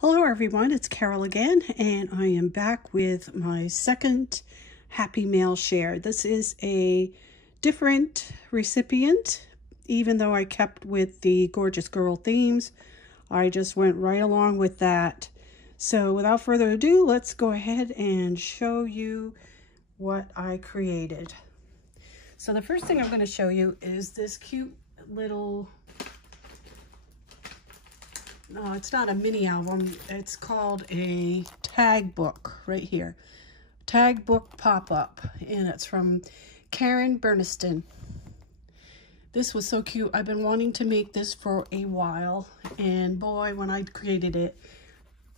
Hello everyone, it's Carol again, and I am back with my second Happy Mail share. This is a different recipient. Even though I kept with the Gorgeous Girl themes, I just went right along with that. So without further ado, let's go ahead and show you what I created. So the first thing I'm going to show you is this cute little... No, it's not a mini album. It's called a tag book right here. Tag book pop-up. And it's from Karen Berniston. This was so cute. I've been wanting to make this for a while. And boy, when I created it,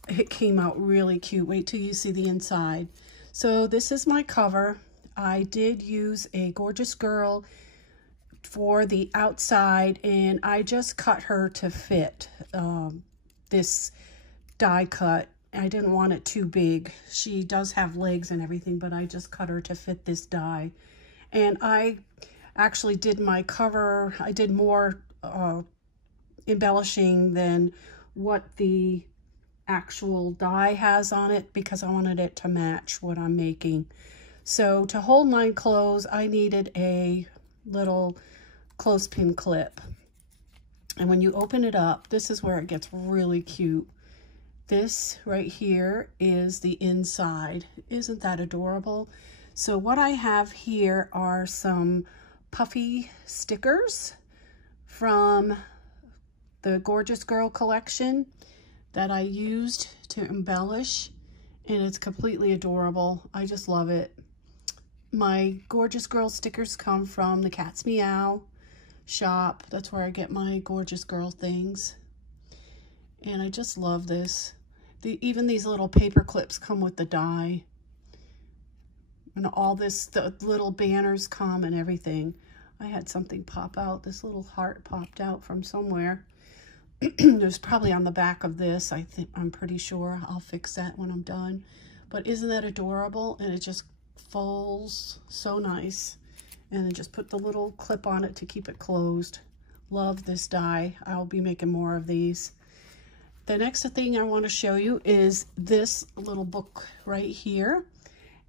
it came out really cute. Wait till you see the inside. So this is my cover. I did use a Gorgeous Girl for the outside, and I just cut her to fit this die cut. I didn't want it too big. She does have legs and everything, but I just cut her to fit this die. And I actually did my cover. I did more embellishing than what the actual die has on it because I wanted it to match what I'm making. So to hold mine closed, I needed a little clothespin clip. And when you open it up, this is where it gets really cute. This right here is the inside. Isn't that adorable? So what I have here are some Puffy Stickers from the Gorgeous Girl collection that I used to embellish, and it's completely adorable. I just love it. My Gorgeous Girl stickers come from the Cat's Meow shop. That's where I get my Gorgeous Girl things. And I just love this. Even these little paper clips come with the die. And all this, the little banners come and everything. I had something pop out. This little heart popped out from somewhere. It was probably on the back of this. I'm pretty sure. I'll fix that when I'm done. But isn't that adorable? And it just folds so nice, and then just put the little clip on it to keep it closed. Love this die. I'll be making more of these. The next thing I want to show you is this little book right here,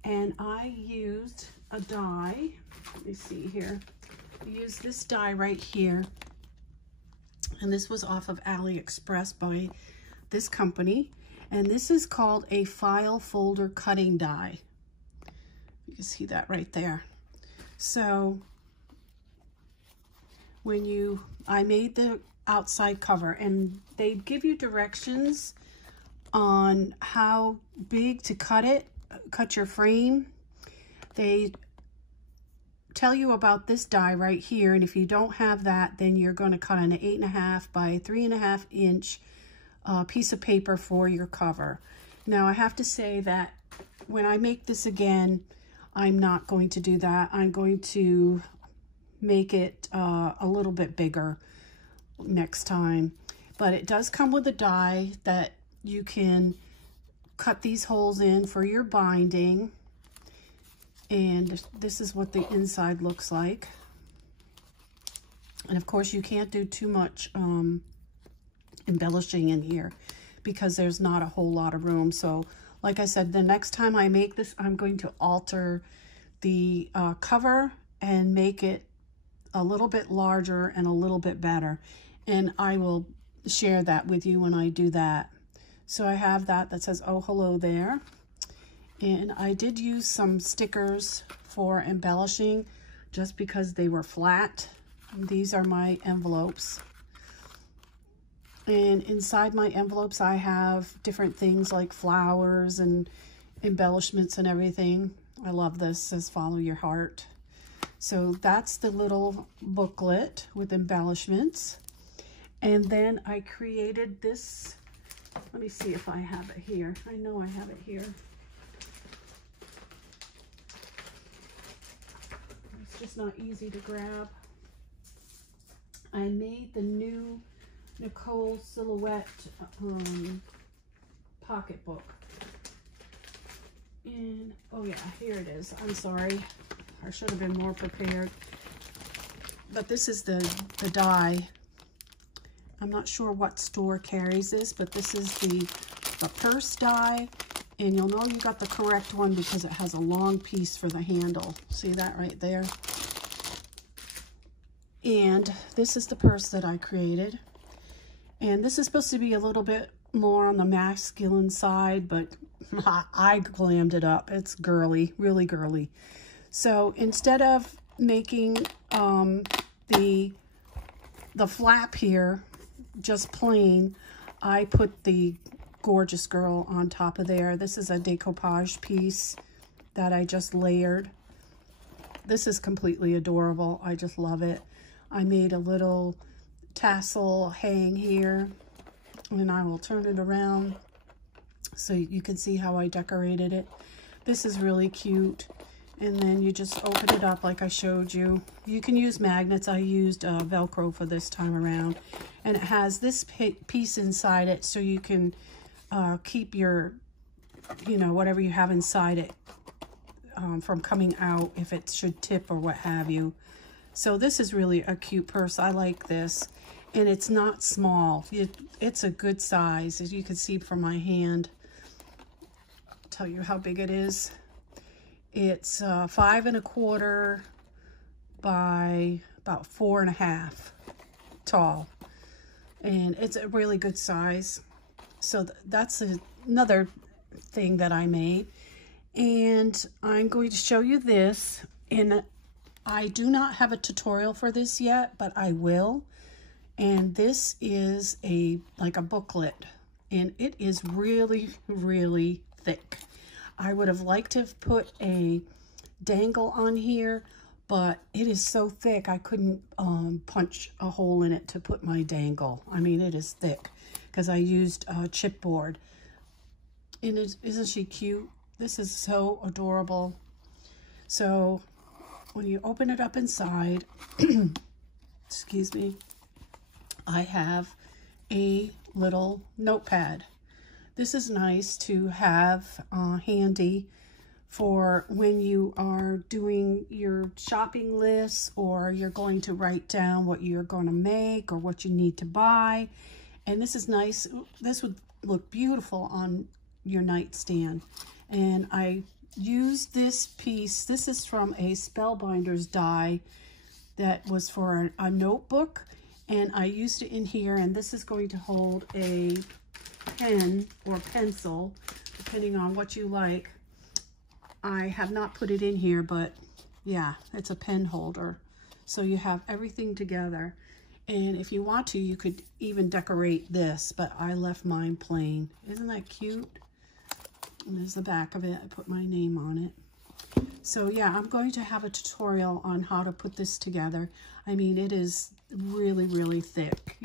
and I used a die. Let me see here. I used this die right here, and this was off of AliExpress by this company, and this is called a file folder cutting die. You can see that right there. So when I made the outside cover, and they give you directions on how big to cut your frame. They tell you about this die right here, and if you don't have that, then you're going to cut an 8.5 by 3.5 inch piece of paper for your cover. Now I have to say that when I make this again, I'm not going to do that. I'm going to make it a little bit bigger next time. But it does come with a die that you can cut these holes in for your binding. And this is what the inside looks like. And of course, you can't do too much embellishing in here because there's not a whole lot of room. So like I said, the next time I make this, I'm going to alter the cover and make it a little bit larger and a little bit better. And I will share that with you when I do that. So I have that says, oh, hello there. And I did use some stickers for embellishing just because they were flat. And these are my envelopes. And inside my envelopes, I have different things like flowers and embellishments and everything. I love this. It says follow your heart. So that's the little booklet with embellishments. And then I created this. Let me see if I have it here. I know I have it here. It's just not easy to grab. I made the new Nicole Silhouette Pocketbook. And, oh yeah, here it is. I'm sorry. I should have been more prepared. But this is the die. I'm not sure what store carries this, but this is the the purse die, and you'll know you got the correct one because it has a long piece for the handle. See that right there? And this is the purse that I created. And this is supposed to be a little bit more on the masculine side, but I glammed it up. It's girly, really girly. So instead of making the flap here just plain, I put the Gorjuss girl on top of there. This is a decoupage piece that I just layered. This is completely adorable. I just love it. I made a little tassel hang here, and I will turn it around so you can see how I decorated it. This is really cute. And then you just open it up like I showed you. You can use magnets. I used Velcro for this time around. And it has this piece inside it so you can keep your, you know, whatever you have inside it from coming out if it should tip or what have you. So this is really a cute purse. I like this. And it's not small. It's a good size, as you can see from my hand. I'll tell you how big it is. It's 5 1/4 by about 4 1/2 tall. And it's a really good size. So that's another thing that I made. And I'm going to show you this. And I do not have a tutorial for this yet, but I will. And this is like a booklet. And it is really, really thick. I would have liked to have put a dangle on here, but it is so thick I couldn't punch a hole in it to put my dangle. I mean, it is thick because I used chipboard. And isn't she cute? This is so adorable. So when you open it up inside, excuse me, I have a little notepad. This is nice to have handy for when you are doing your shopping lists, or you're going to write down what you're going to make or what you need to buy. And this is nice. This would look beautiful on your nightstand. And I used this piece. This is from a Spellbinders die that was for a notebook. And I used it in here. And this is going to hold a pen or pencil, depending on what you like. I have not put it in here, but yeah, it's a pen holder. So you have everything together. And if you want to, you could even decorate this, but I left mine plain. Isn't that cute? And there's the back of it. I put my name on it. So yeah, I'm going to have a tutorial on how to put this together. I mean, it is really, really thick.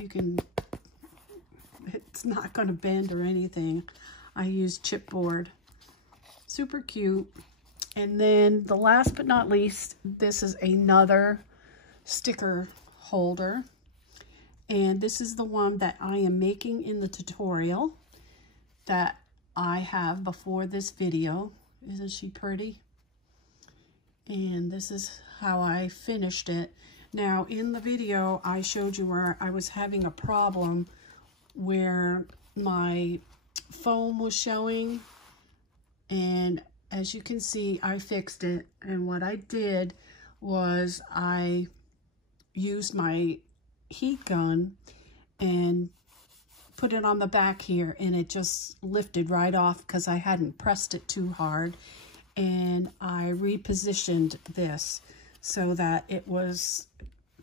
It's not going to bend or anything. I used chipboard. Super cute. And then the last but not least, this is another sticker holder. And this is the one that I am making in the tutorial that I have before this video. Isn't she pretty? And this is how I finished it. Now, in the video, I showed you where I was having a problem where my foam was showing, and as you can see, I fixed it. And what I did was I used my heat gun and put it on the back here, and it just lifted right off because I hadn't pressed it too hard. And I repositioned this so that it was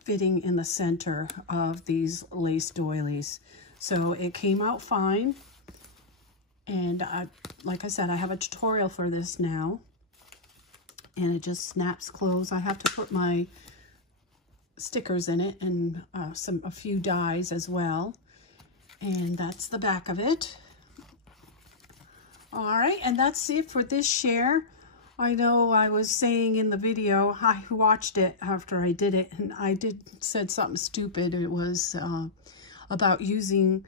fitting in the center of these lace doilies. So it came out fine. And like I said, I have a tutorial for this now. And it just snaps closed. I have to put my stickers in it and a few dies as well. And that's the back of it. All right, and that's it for this share. I know I was saying in the video, I watched it after I did it, and I said something stupid. It was about using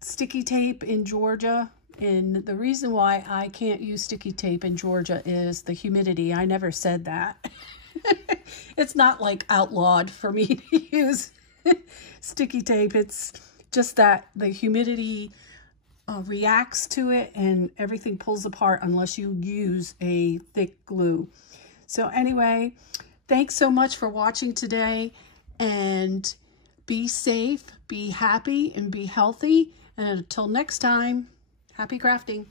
sticky tape in Georgia. And the reason why I can't use sticky tape in Georgia is the humidity. I never said that. It's not like outlawed for me to use sticky tape. It's just that the humidity reacts to it and everything pulls apart unless you use a thick glue. So anyway, thanks so much for watching today, and be safe, be happy, and be healthy. And until next time, happy crafting.